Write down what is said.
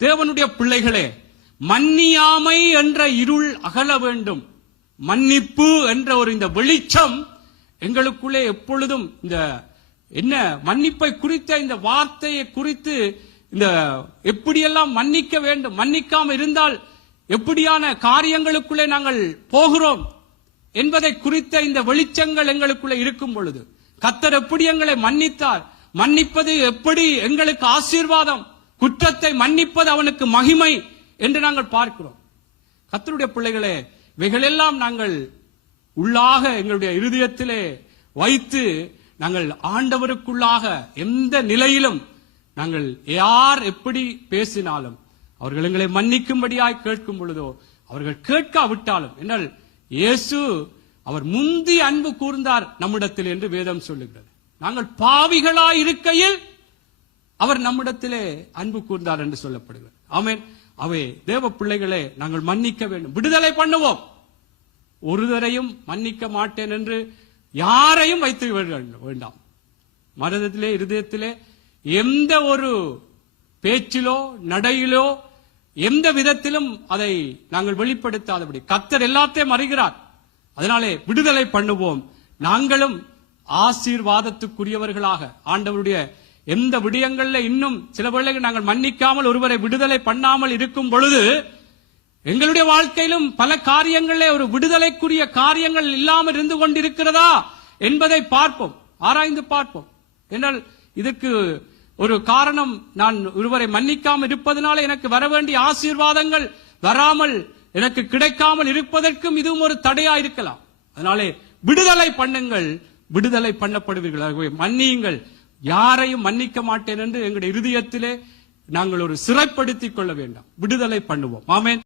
தேவனுடைய பிள்ளைகளே, மன்னியாமை என்ற இருள் அகல வேண்டும். மன்னிப்பு என்ற இந்த வெளிச்சம் எங்களுக்குள்ளே எப்பொழுதும் இந்த என்ன மன்னிப்பை குறித்த இந்த வார்த்தையை குறித்து இந்த எப்படியெல்லாம் மன்னிக்க வேண்டும், மன்னிக்காம இருந்தால் எப்படியான காரியங்களுக்குள்ளே நாங்கள் போகிறோம் என்பதை குறித்த இந்த வெளிச்சங்கள் எங்களுக்குள்ளே இருக்கும் பொழுது, கர்த்தர் எப்படி எங்களை மன்னித்தார், மன்னிப்பது எப்படி எங்களுக்கு ஆசீர்வாதம், குற்றத்தை மன்னிப்பது அவனுக்கு மகிமை என்று நாங்கள் பார்க்கிறோம். கர்த்தருடைய பிள்ளைகளே, இவைகளெல்லாம் நாங்கள் உள்ளாக எங்களுடைய இருதயத்திலே வைத்து நாங்கள் ஆண்டவருக்குள்ளாக எந்த நிலையிலும் நாங்கள் யார் எப்படி பேசினாலும் அவர்கள் எங்களை மன்னிக்கும்படியாய் கேட்கும் பொழுதோ, அவர்கள் கேட்காவிட்டாலும் என்றால் இயேசு அவர் முந்தி அன்பு கூர்ந்தார் நம்மிடத்தில் என்று வேதம் சொல்லுகிறது. நாங்கள் பாவிகளாய் இருக்கையில் அவர் நம்மிடத்திலே அன்பு கூர்ந்தார் என்று சொல்லப்படுகிறது. ஆமென். அவை தேவ பிள்ளைகளே, நாங்கள் மன்னிக்க வேண்டும், விடுதலை பண்ணுவோம். ஒருவரையும் மன்னிக்க மாட்டேன் என்று யாரையும் வைத்து வேண்டாம். மனதிலே இருதயத்திலே எந்த ஒரு பேச்சிலோ நடையிலோ எந்த விதத்திலும் அதை நாங்கள் வெளிப்படுத்தாதபடி கர்த்தர் எல்லாத்தையும் அறிகிறார். அதனாலே விடுதலை பண்ணுவோம். நாங்களும் ஆசீர்வாதத்துக்குரியவர்களாக ஆண்டவருடைய எந்த விடயங்கள்ல இன்னும் சில வேளைகள் நாங்கள் மன்னிக்காமல் ஒருவரை விடுதலை பண்ணாமல் இருக்கும் பொழுது எங்களுடைய வாழ்க்கையிலும் பல காரியங்களே ஒரு விடுதலைக்குரிய காரியங்கள் இல்லாமல் இருந்து கொண்டிருக்கிறதா என்பதை பார்ப்போம், ஆராய்ந்து பார்ப்போம். என்றால் இதற்கு ஒரு காரணம், நான் ஒருவரை மன்னிக்காமல் இருப்பதனால எனக்கு வர வேண்டிய ஆசீர்வாதங்கள் வராமல் எனக்கு கிடைக்காமல் இருப்பதற்கும் இதுவும் ஒரு தடையா இருக்கலாம். அதனாலே விடுதலை பண்ணுங்கள், விடுதலை பண்ணப்படுவீர்கள். மன்னியுங்கள், யாரையும் மன்னிக்க மாட்டேன் என்று எங்களுடைய இருதயத்திலே நாங்கள் ஒரு சிறைப்படுத்திக் கொள்ள வேண்டாம். விடுதலை பண்ணுவோம். ஆமென்.